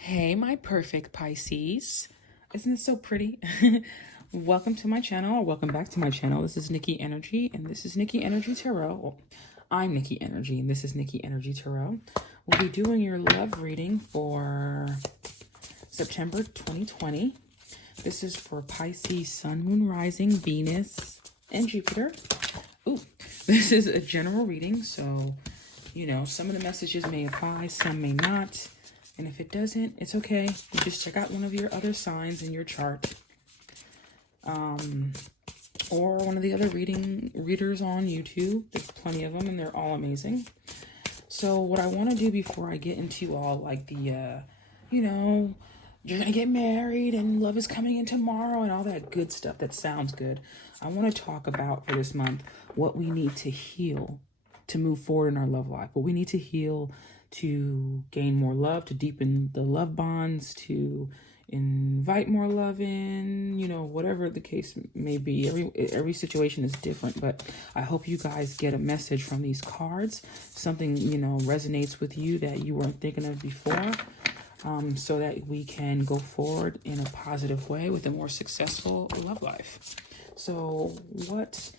Hey, my perfect Pisces. Isn't it so pretty? Welcome to my channel, or welcome back to my channel. This is Nikki Energy, and this is Nikki Energy Tarot. Well, I'm Nikki Energy, and this is Nikki Energy Tarot. We'll be doing your love reading for September 2020. This is for Pisces, Sun, Moon, Rising, Venus, and Jupiter. Ooh, this is a general reading, so, some of the messages may apply, some may not. And if it doesn't, it's okay. You just check out one of your other signs in your chart. Or one of the other readers on YouTube. There's plenty of them, and they're all amazing. So what I want to do before I get into all like the, you're going to get married and love is coming in tomorrow and all that good stuff that sounds good. I want to talk about for this month what we need to heal to move forward in our love life. What we need to heal to gain more love, to deepen the love bonds, to invite more love in, whatever the case may be. Every situation is different, but I hope you guys get a message from these cards. Something, resonates with you that you weren't thinking of before, so that we can go forward in a positive way with a more successful love life. So what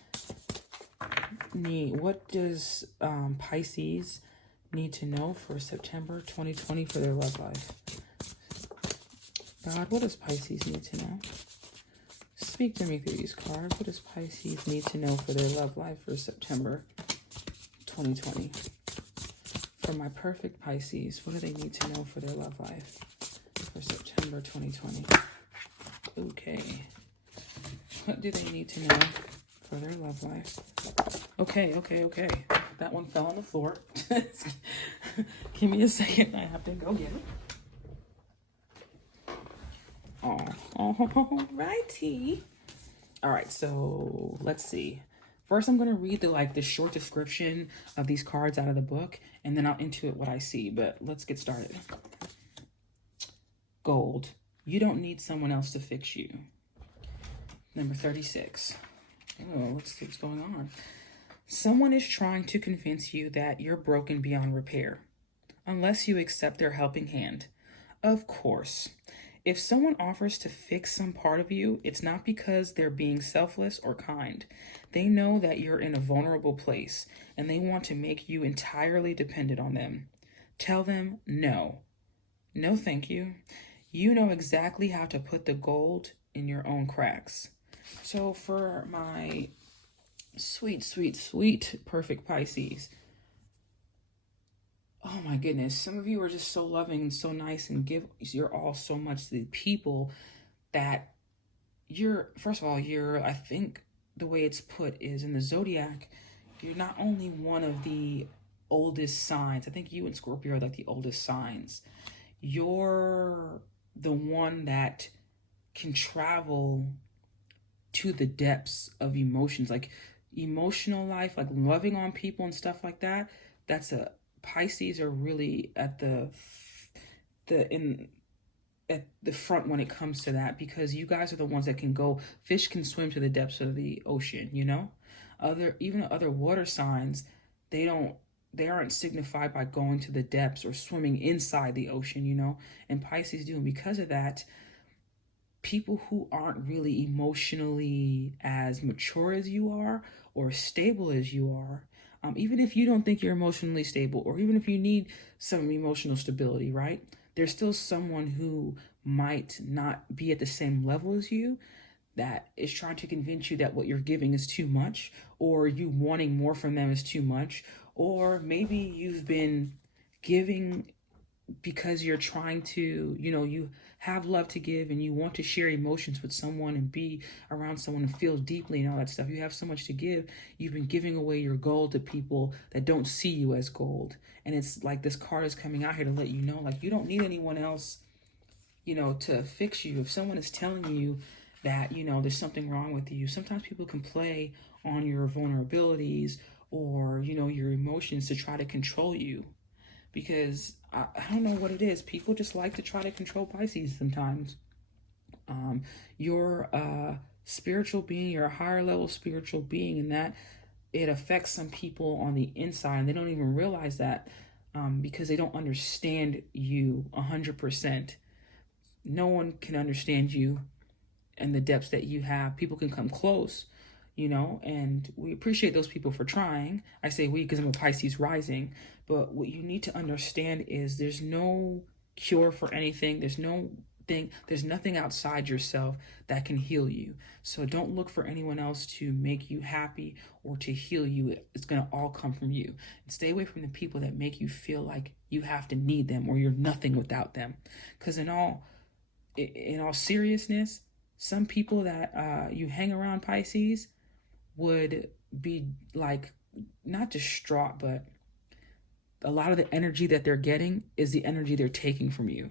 does Pisces need to know for September 2020 for their love life? God, what does Pisces need to know? Speak to me through these cards. What does Pisces need to know for their love life for September 2020? For my perfect Pisces, what do they need to know for their love life for September 2020? Okay. What do they need to know for their love life? Okay. That one fell on the floor. Give me a second. I have to go get it. All righty. All right, so let's see. First, I'm going to read the short description of these cards out of the book, and then I'll intuit what I see. But let's get started. Gold. You don't need someone else to fix you. Number 36. Oh, let's see what's going on. Someone is trying to convince you that you're broken beyond repair, unless you accept their helping hand. Of course, if someone offers to fix some part of you, it's not because they're being selfless or kind. They know that you're in a vulnerable place, and they want to make you entirely dependent on them. Tell them no. No, thank you. You know exactly how to put the gold in your own cracks. So for my sweet, perfect Pisces. Oh my goodness. Some of you are just so loving and so nice and give your all so much to the people that first of all, I think the way it's put is in the zodiac, you're not only one of the oldest signs. I think you and Scorpio are like the oldest signs. You're the one that can travel to the depths of emotions, like emotional life, like loving on people and stuff like that. Pisces are really at the front when it comes to that, because you guys are the ones that can go. Fish can swim to the depths of the ocean, even other water signs, they aren't signified by going to the depths or swimming inside the ocean, and Pisces do. And because of that, people who aren't really emotionally as mature as you are or stable as you are, even if you don't think you're emotionally stable, or even if you need some emotional stability, right? There's still someone who might not be at the same level as you that is trying to convince you that what you're giving is too much, or you wanting more from them is too much, or maybe you've been giving because you're trying to, you have love to give and you want to share emotions with someone and be around someone and feel deeply and all that stuff. You have so much to give. You've been giving away your gold to people that don't see you as gold. And it's like this card is coming out here to let you know, like, you don't need anyone else, to fix you. If someone is telling you that, there's something wrong with you, sometimes people can play on your vulnerabilities or, your emotions to try to control you. Because I don't know what it is. People just like to try to control Pisces sometimes. You're a spiritual being. You're a higher level spiritual being, and that it affects some people on the inside, and they don't even realize that. because they don't understand you 100%. No one can understand you and the depths that you have. People can come close, and we appreciate those people for trying. I say we because I'm a Pisces rising, but what you need to understand is there's no cure for anything. There's nothing outside yourself that can heal you. So don't look for anyone else to make you happy or to heal you. It's going to all come from you. And stay away from the people that make you feel like you have to need them or you're nothing without them. Because in all seriousness, some people that you hang around, Pisces, would be like not distraught, but a lot of the energy that they're getting is the energy they're taking from you.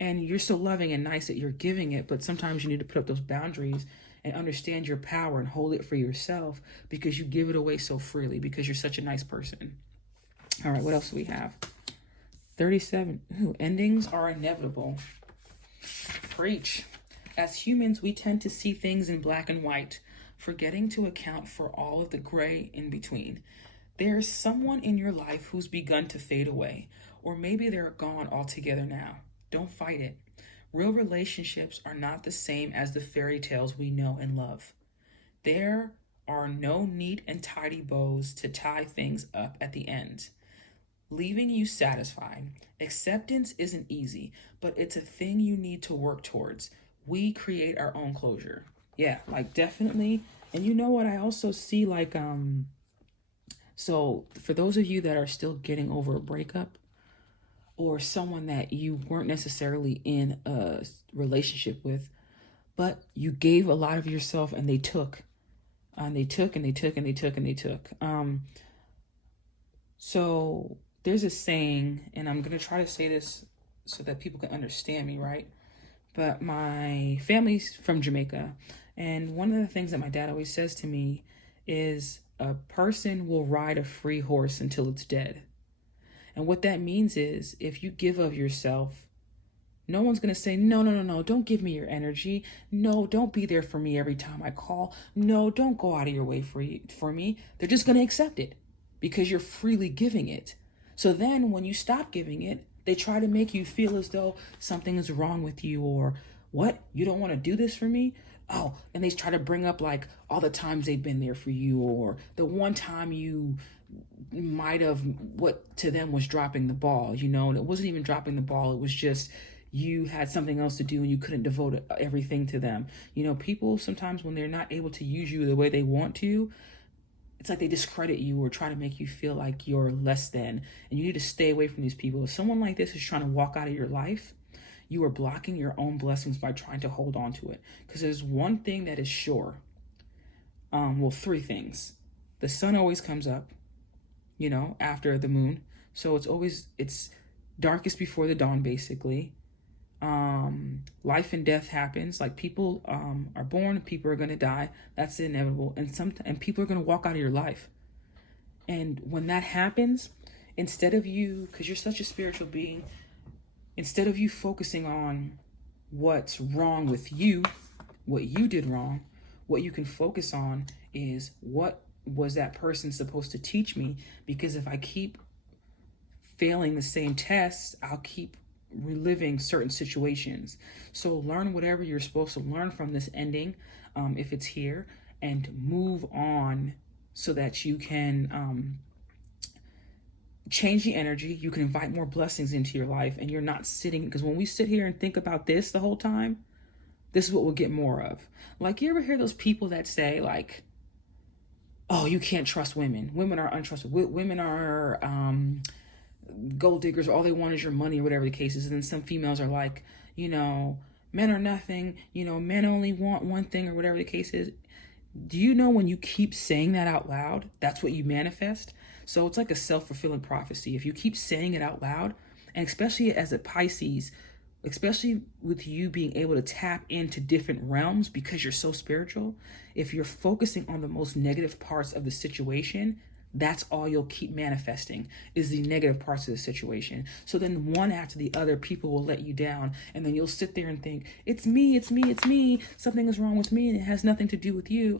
And you're so loving and nice that you're giving it, but sometimes you need to put up those boundaries and understand your power and hold it for yourself, because you give it away so freely because you're such a nice person. All right, what else do we have? 37. Ooh, endings are inevitable. Preach. As humans, we tend to see things in black and white, forgetting to account for all of the gray in between. There's someone in your life who's begun to fade away, or maybe they're gone altogether now. Don't fight it. Real relationships are not the same as the fairy tales we know and love. There are no neat and tidy bows to tie things up at the end, leaving you satisfied. Acceptance isn't easy, but it's a thing you need to work towards. We create our own closure. Yeah, like definitely. And you know what? I also see so for those of you that are still getting over a breakup, or someone that you weren't necessarily in a relationship with, but you gave a lot of yourself and they took. So there's a saying, and I'm going to try to say this so that people can understand me, right? But my family's from Jamaica. And one of the things that my dad always says to me is a person will ride a free horse until it's dead. And what that means is if you give of yourself, no one's going to say, no, don't give me your energy. No, don't be there for me every time I call. No, don't go out of your way for me. They're just going to accept it because you're freely giving it. So then when you stop giving it, they try to make you feel as though something is wrong with you, or what? You don't want to do this for me? Oh, and they try to bring up like all the times they've been there for you, or the one time you might have, what to them was dropping the ball, and it wasn't even dropping the ball. It was just you had something else to do and you couldn't devote everything to them. People sometimes when they're not able to use you the way they want to, it's like they discredit you or try to make you feel like you're less than, and you need to stay away from these people. If someone like this is trying to walk out of your life, you are blocking your own blessings by trying to hold on to it. Because there's one thing that is sure. Three things. The sun always comes up, after the moon. So it's darkest before the dawn, basically. Life and death happens. Like people are born, people are going to die. That's inevitable. And people are going to walk out of your life. And when that happens, instead of you, because you're such a spiritual being, instead of you focusing on what's wrong with you, what you did wrong, what you can focus on is what was that person supposed to teach me? Because if I keep failing the same tests, I'll keep reliving certain situations. So learn whatever you're supposed to learn from this ending, if it's here, and move on so that you can change the energy. You can invite more blessings into your life, and you're not sitting, because when we sit here and think about this the whole time, this is what we'll get more of. Like, you ever hear those people that say like, oh, you can't trust women. Women are untrustworthy. Women are gold diggers. All they want is your money, or whatever the case is. And then some females are like, men are nothing. Men only want one thing, or whatever the case is. Do you know when you keep saying that out loud, that's what you manifest? So it's like a self-fulfilling prophecy. If you keep saying it out loud, and especially as a Pisces, especially with you being able to tap into different realms because you're so spiritual, if you're focusing on the most negative parts of the situation, that's all you'll keep manifesting, is the negative parts of the situation. So then one after the other, people will let you down, and then you'll sit there and think, it's me, something is wrong with me, and it has nothing to do with you.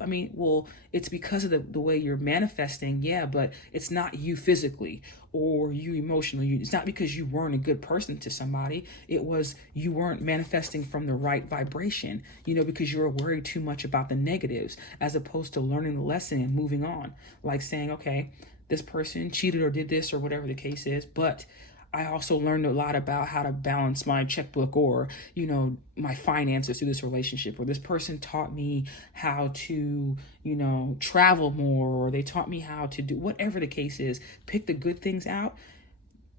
It's because of the way you're manifesting, yeah, but it's not you physically. or you emotionally. It's not because you weren't a good person to somebody. It was you weren't manifesting from the right vibration, because you were worried too much about the negatives as opposed to learning the lesson and moving on. Like saying, okay, this person cheated or did this or whatever the case is, but I also learned a lot about how to balance my checkbook or, my finances through this relationship. Or this person taught me how to, travel more, or they taught me how to do whatever the case is. Pick the good things out,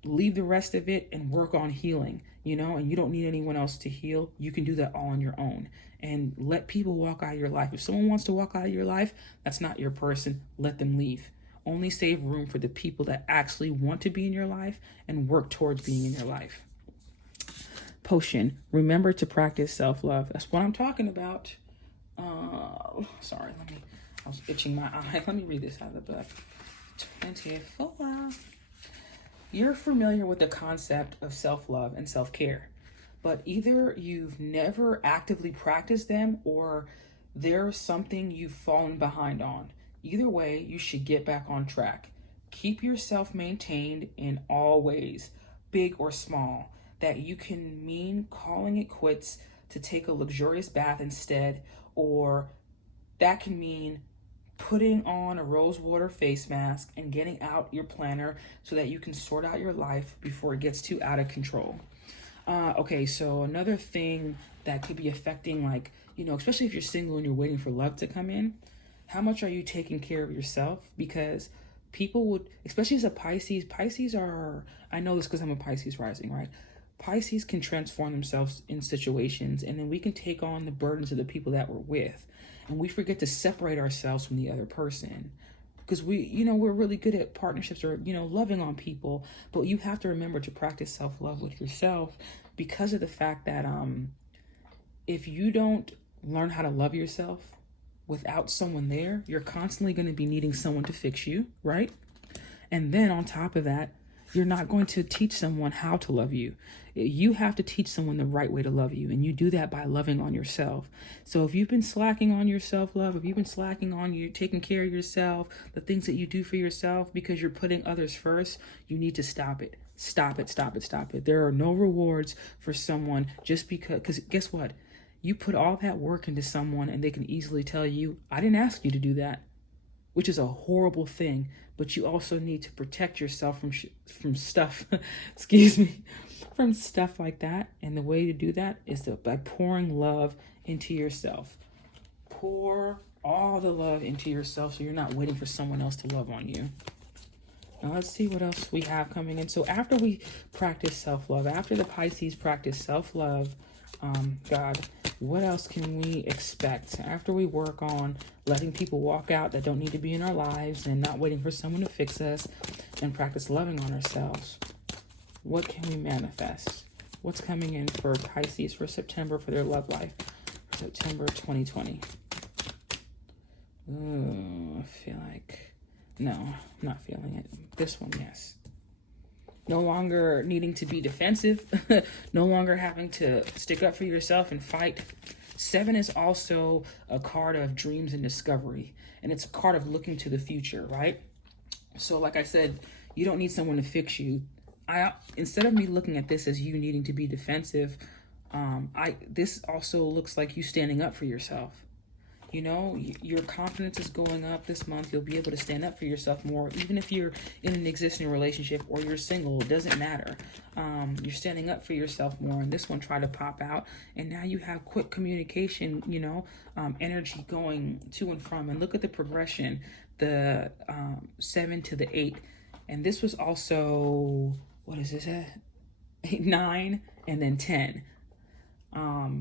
leave the rest of it, and work on healing, and you don't need anyone else to heal. You can do that all on your own, and let people walk out of your life. If someone wants to walk out of your life, that's not your person. Let them leave. Only save room for the people that actually want to be in your life and work towards being in your life. Potion. Remember to practice self-love. That's what I'm talking about. Sorry, I was itching my eye. Let me read this out of the book. 24. You're familiar with the concept of self-love and self-care, but either you've never actively practiced them or there's something you've fallen behind on. Either way, you should get back on track. Keep yourself maintained in all ways, big or small. That you can mean calling it quits to take a luxurious bath instead, or that can mean putting on a rose water face mask and getting out your planner so that you can sort out your life before it gets too out of control. Okay, so another thing that could be affecting, especially if you're single and you're waiting for love to come in, how much are you taking care of yourself? Because people would, especially as a Pisces are, I know this because I'm a Pisces rising, right? Pisces can transform themselves in situations, and then we can take on the burdens of the people that we're with. And we forget to separate ourselves from the other person. Because we're really good at partnerships or, loving on people. But you have to remember to practice self-love with yourself because of the fact that if you don't learn how to love yourself, without someone there, you're constantly going to be needing someone to fix you, right? And then on top of that, you're not going to teach someone how to love you. You have to teach someone the right way to love you. And you do that by loving on yourself. So if you've been slacking on your self-love, if you've been slacking on you taking care of yourself, the things that you do for yourself because you're putting others first, you need to stop it. Stop it, stop it, stop it. There are no rewards for someone just because guess what? You put all that work into someone and they can easily tell you, I didn't ask you to do that, which is a horrible thing. But you also need to protect yourself from stuff, from stuff like that. And the way to do that is by pouring love into yourself. Pour all the love into yourself so you're not waiting for someone else to love on you. Now let's see what else we have coming in. So after we practice self-love, after the Pisces practice self-love, God, what else can we expect after we work on letting people walk out that don't need to be in our lives and not waiting for someone to fix us and practice loving on ourselves? What can we manifest? What's coming in for Pisces for September for their love life for September 2020? Ooh, I feel like, no, I'm not feeling it. This one, yes. No longer needing to be defensive, no longer having to stick up for yourself and fight. 7 is also a card of dreams and discovery, and it's a card of looking to the future, right? So like I said, you don't need someone to fix you. Instead of me looking at this as you needing to be defensive, this also looks like you standing up for yourself. Your confidence is going up this month. You'll be able to stand up for yourself more, even if you're in an existing relationship or you're single. It doesn't matter. You're standing up for yourself more. And this one tried to pop out. And now you have quick communication, energy going to and from. And look at the progression, the 7 to the 8. And this was also, what is this? 8, 9, and then 10.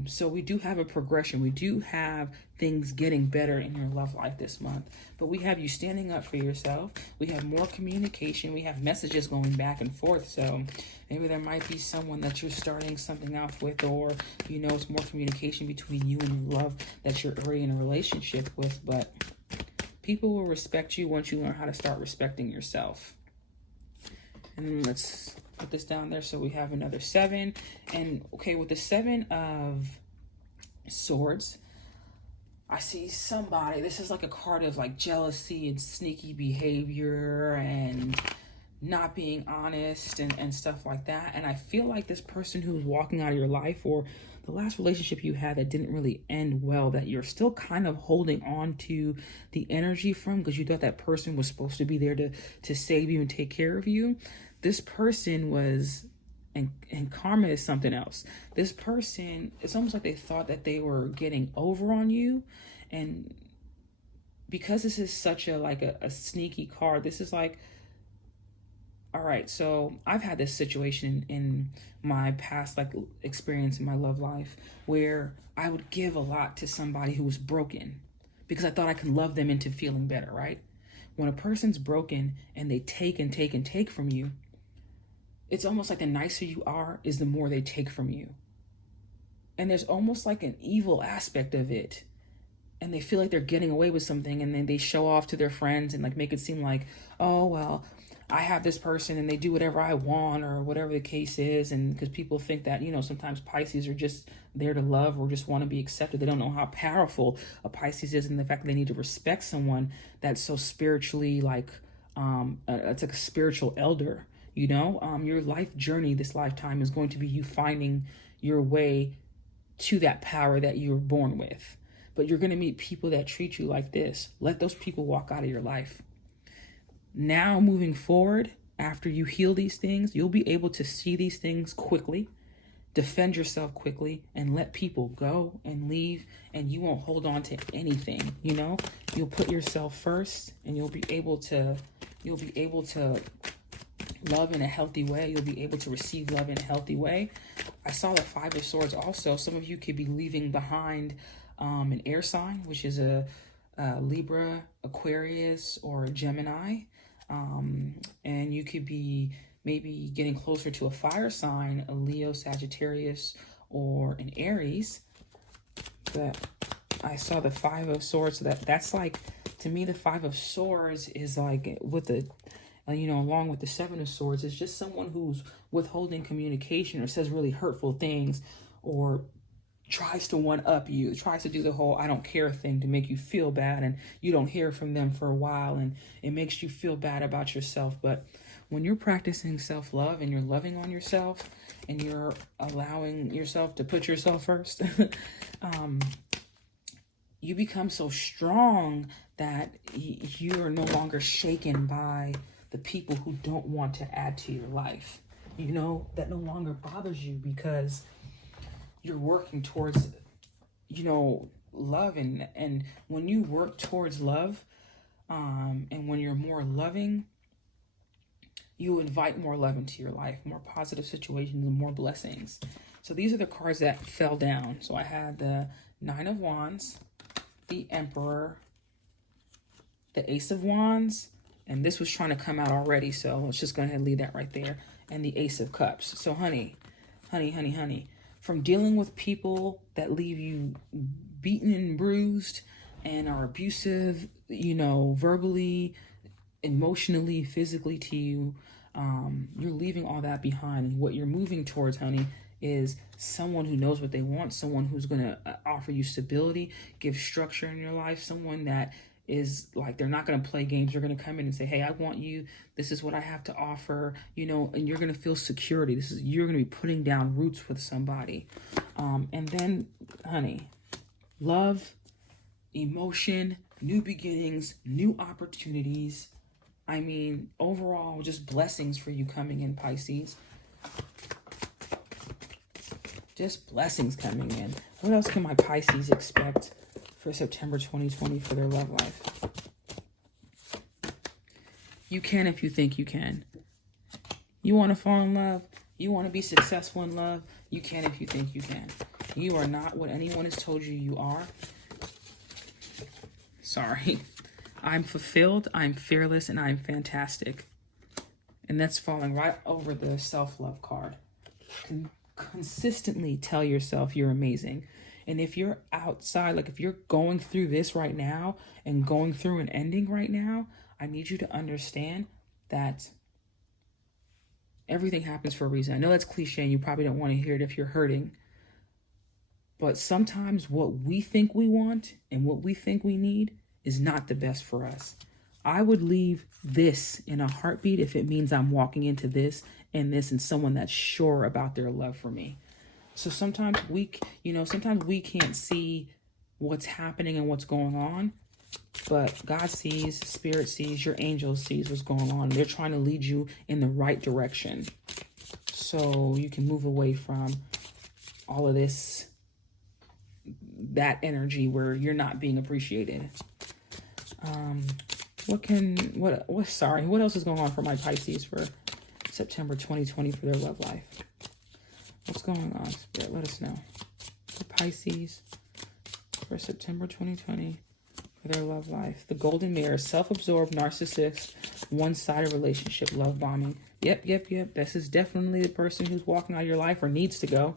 So we do have a progression. We do have things getting better in your love life this month. But we have you standing up for yourself. We have more communication. We have messages going back and forth. So maybe there might be someone that you're starting something out with, or, it's more communication between you and your love that you're already in a relationship with. But people will respect you once you learn how to start respecting yourself. And let's put this down there. So we have another 7. And okay, with the 7 of Swords, I see somebody, this is like a card of like jealousy and sneaky behavior and not being honest and stuff like that. And I feel like this person who's walking out of your life, or the last relationship you had that didn't really end well, that you're still kind of holding on to the energy from, because you thought that person was supposed to be there to save you and take care of you. This person was, and karma is something else. This person, it's almost like they thought that they were getting over on you. And because this is such a sneaky card, this is like, all right, so I've had this situation in my past experience in my love life where I would give a lot to somebody who was broken because I thought I could love them into feeling better, right? When a person's broken and they take and take and take from you, it's almost like the nicer you are is the more they take from you. And there's almost like an evil aspect of it. And they feel like they're getting away with something, and then they show off to their friends and make it seem like, oh, well, I have this person and they do whatever I want or whatever the case is. And because people think that, sometimes Pisces are just there to love or just want to be accepted. They don't know how powerful a Pisces is, and the fact that they need to respect someone that's so spiritually it's like a spiritual elder, your life journey this lifetime is going to be you finding your way to that power that you were born with. But you're going to meet people that treat you like this. Let those people walk out of your life. Now, moving forward, after you heal these things, you'll be able to see these things quickly, defend yourself quickly, and let people go and leave, and you won't hold on to anything. You'll put yourself first, and you'll be able to love in a healthy way. You'll be able to receive love in a healthy way. I saw the Five of Swords also. Some of you could be leaving behind an air sign, which is a Libra, Aquarius, or a Gemini. And you could be maybe getting closer to a fire sign, a Leo, Sagittarius, or an Aries. But I saw the Five of Swords. So that's like, to me, the Five of Swords is like with the, along with the Seven of Swords, it's just someone who's withholding communication or says really hurtful things or tries to one-up you, tries to do the whole I don't care thing to make you feel bad, and you don't hear from them for a while, and it makes you feel bad about yourself. But when you're practicing self-love and you're loving on yourself and you're allowing yourself to put yourself first, you become so strong that you're no longer shaken by the people who don't want to add to your life. That no longer bothers you because you're working towards, love. And when you work towards love, and when you're more loving, you invite more love into your life, more positive situations and more blessings. So these are the cards that fell down. So I had the Nine of Wands, the Emperor, the Ace of Wands, and this was trying to come out already. So let's just go ahead and leave that right there. And the Ace of Cups. So honey, from dealing with people that leave you beaten and bruised and are abusive, verbally, emotionally, physically to you, you're leaving all that behind. What you're moving towards, honey, is someone who knows what they want, someone who's going to offer you stability, give structure in your life, someone that is like, they're not going to play games. They're going to come in and say, hey, I want you. This is what I have to offer, and you're going to feel security. You're going to be putting down roots with somebody. And then, honey, love, emotion, new beginnings, new opportunities. I mean, overall, just blessings for you coming in, Pisces. Just blessings coming in. What else can my Pisces expect for September 2020 for their love life? You can if you think you can. You want to fall in love? You want to be successful in love? You can if you think you can. You are not what anyone has told you you are. Sorry. I'm fulfilled, I'm fearless, and I'm fantastic. And that's falling right over the self-love card. Consistently tell yourself you're amazing. And if you're outside, if you're going through this right now and going through an ending right now, I need you to understand that everything happens for a reason. I know that's cliche and you probably don't want to hear it if you're hurting. But sometimes what we think we want and what we think we need is not the best for us. I would leave this in a heartbeat if it means I'm walking into this and someone that's sure about their love for me. So sometimes sometimes we can't see what's happening and what's going on, but God sees, Spirit sees, your angel sees what's going on. They're trying to lead you in the right direction so you can move away from all of this, that energy where you're not being appreciated. What else is going on for my Pisces for September 2020 for their love life? What's going on, Spirit? Let us know. For Pisces for September 2020 for their love life. The golden mirror, self-absorbed, narcissist, one-sided relationship, love bombing. Yep. This is definitely the person who's walking out of your life or needs to go.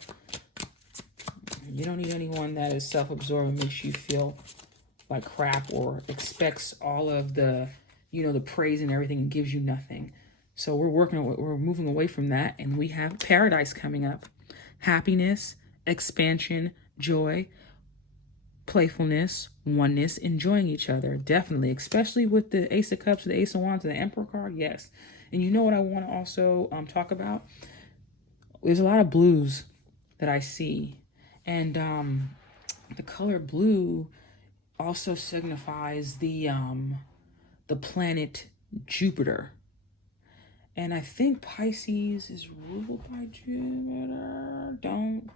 You don't need anyone that is self-absorbed and makes you feel like crap or expects all of the, the praise and everything and gives you nothing. So we're moving away from that, and we have paradise coming up. Happiness, expansion, joy, playfulness, oneness, enjoying each other. Definitely, especially with the Ace of Cups, the Ace of Wands, and the Emperor card. Yes. And you know what I want to also talk about? There's a lot of blues that I see. And the color blue also signifies the planet Jupiter. And I think Pisces is ruled by Jupiter. Don't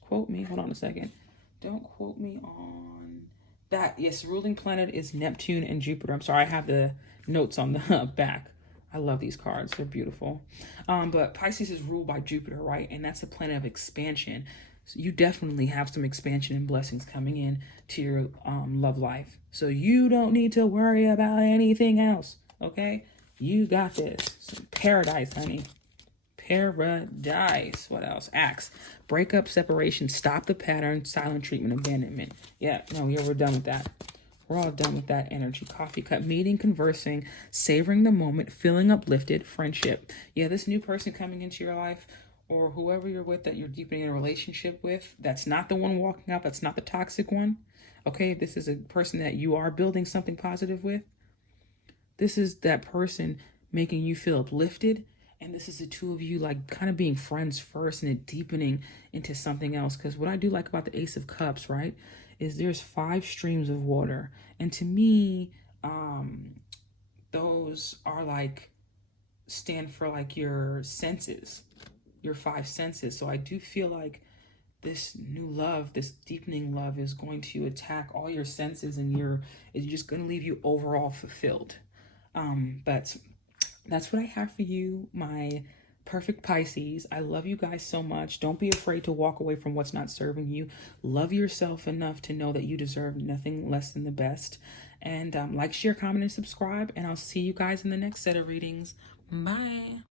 quote me. Hold on a second. Don't quote me on that. Yes, ruling planet is Neptune and Jupiter. I'm sorry, I have the notes on the back. I love these cards. They're beautiful. But Pisces is ruled by Jupiter, right? And that's the planet of expansion. So you definitely have some expansion and blessings coming in to your love life. So you don't need to worry about anything else, okay? You got this. So paradise, honey. Paradise. What else? Acts. Breakup, separation, stop the pattern, silent treatment, abandonment. Yeah, we're done with that. We're all done with that energy. Coffee cup, meeting, conversing, savoring the moment, feeling uplifted, friendship. Yeah, this new person coming into your life, or whoever you're with that you're deepening a relationship with, that's not the one walking out. That's not the toxic one. Okay, this is a person that you are building something positive with. This is that person making you feel uplifted. And this is the two of you like kind of being friends first and it deepening into something else. Because what I do like about the Ace of Cups, right, is there's 5 streams of water. And to me, those are like, stand for like your senses, your 5 senses. So I do feel like this new love, this deepening love is going to attack all your senses and it's just going to leave you overall fulfilled. But that's what I have for you, my perfect Pisces. I love you guys so much. Don't be afraid to walk away from what's not serving you. Love yourself enough to know that you deserve nothing less than the best. And like, share, comment, and subscribe. And I'll see you guys in the next set of readings. Bye.